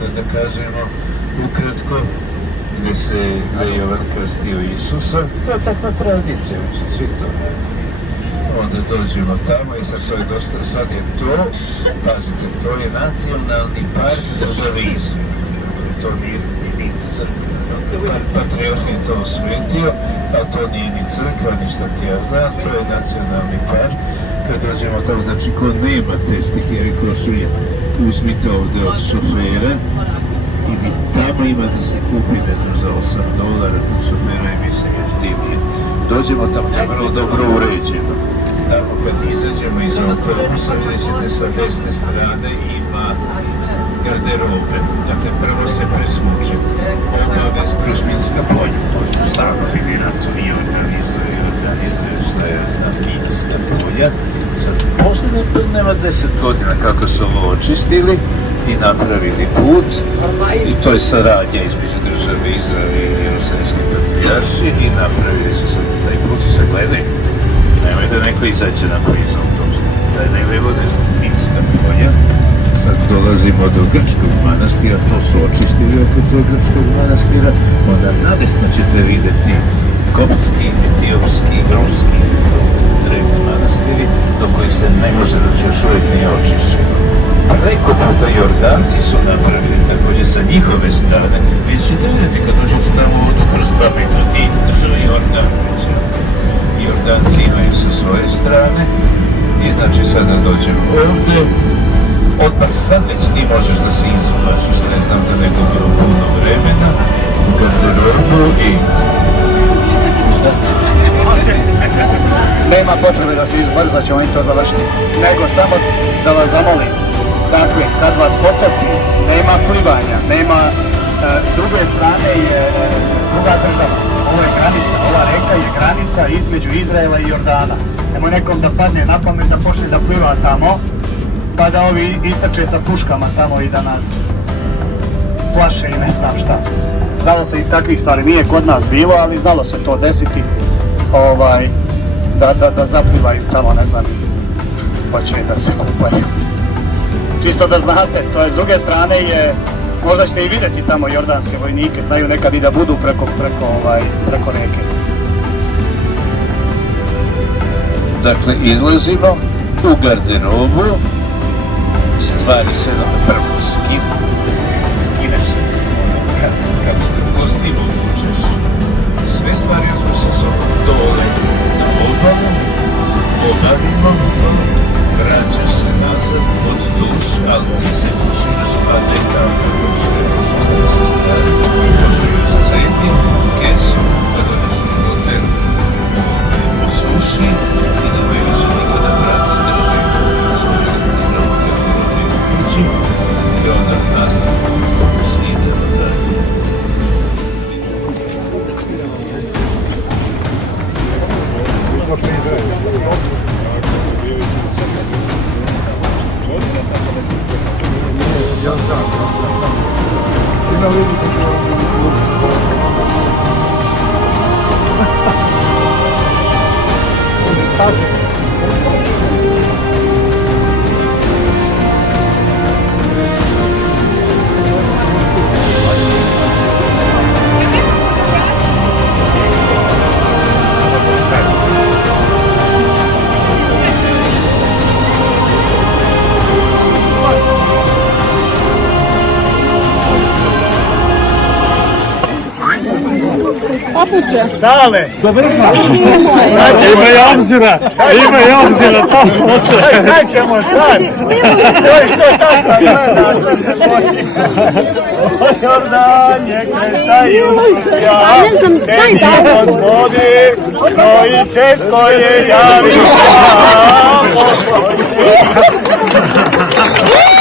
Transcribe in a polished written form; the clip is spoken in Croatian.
krsta, da kažemo ukratko, gdje je Jovan krstio Isusa. To je takva tradicija, svi to radi. Onda dođemo tamo i sad je to, pazite, to je nacionalni park države Izrael. To nije ni crkva. Patriarh je to osvetio, ali to nije ni crkva, ništa ti ja znam, to je nacionalni park. Kad dođemo tamo, znači ko nema te stihijeri krošulje, uzmite ovdje od šofera i tamo ima da se kupi, ne znam, za $8, kod šofera je mislim jeftinije. Dođemo tamo, to je vrlo dobro uređeno. Tamo kad izađemo iz autobusa, vidjet ćete sa desne strane ima garderobe. Dakle, prvo se presvučete, obavez Brusminska polja, to su stanovi, vjerojatno nije organizuje, šta ja znam, Minska polja. Sad, posljednje nema 10 godina kako su ovo očistili i napravili put, i to je saradnja između države Izrael i Jerusalimske patrijaršije, i napravili su sad taj put i sad gledaj, nemoj da neko izađe napoj iz autobusa, da je najlevo Minska polja. Sad dolazimo do grčkog manastira, to su očistili oko tog grčkog manastira, onda nadesno ćete vidjeti koptski, etiopski, ruski, drevni manastiri, do kojih se ne može doći, još uvijek nije očišćeno. Preko puta Jordanci su napravili također sa njihove strane. Vi ćete vidjeti kad dođete tamo do kroz 2 metra ti države Jordan. Jordanci imaju sa svoje strane i znači sada dođemo ovdje. Odmah sad već ti možeš da se izvlašiš, ne znam da nego bilo puno vremena, u garderobu i... Šta? Nema potrebe da se izbrzo, ćemo i to završiti, nego samo da vas zamolim. Dakle, kad vas potopi, nema plivanja, nema, s druge strane je druga država. Ovo je granica, ova reka je granica između Izraela i Jordana. Nemoj nekom da padne na pamet da počne da pliva tamo, pa da ovi istrče sa puškama tamo i da nas plaše i ne znam šta. Znalo se i takvih stvari, nije kod nas bilo, ali znalo se to desiti, da zaplivaju tamo, ne znam, hoće da se kupaju. Čisto da znate, to je s druge strane je, možda ćete i vidjeti tamo jordanske vojnike, znaju nekad i da budu preko reke. Dakle, izlazimo u garderobu, stvari se prvo skineš kako se kostim obučeš, sve stvari uzmu sa sobom dole na obalu, obavimo, vraćaš se nazad od duš, ali ti se puširaš, pa ne kao da puširaš se stvari, poširaju sceni, kesu, da dođeš u hotel, osuši i da me više nikada prati drži svoje garderobe u kući i onda nazad s idemo dalje. Ja znam. Ima ljudi Papuče. Sale! dobro znaš. Ima i obzira. Kaj ćemo sad? Što tako? Jordan je krešaju ja, tebi Gospodi, kroji česko je javi ja.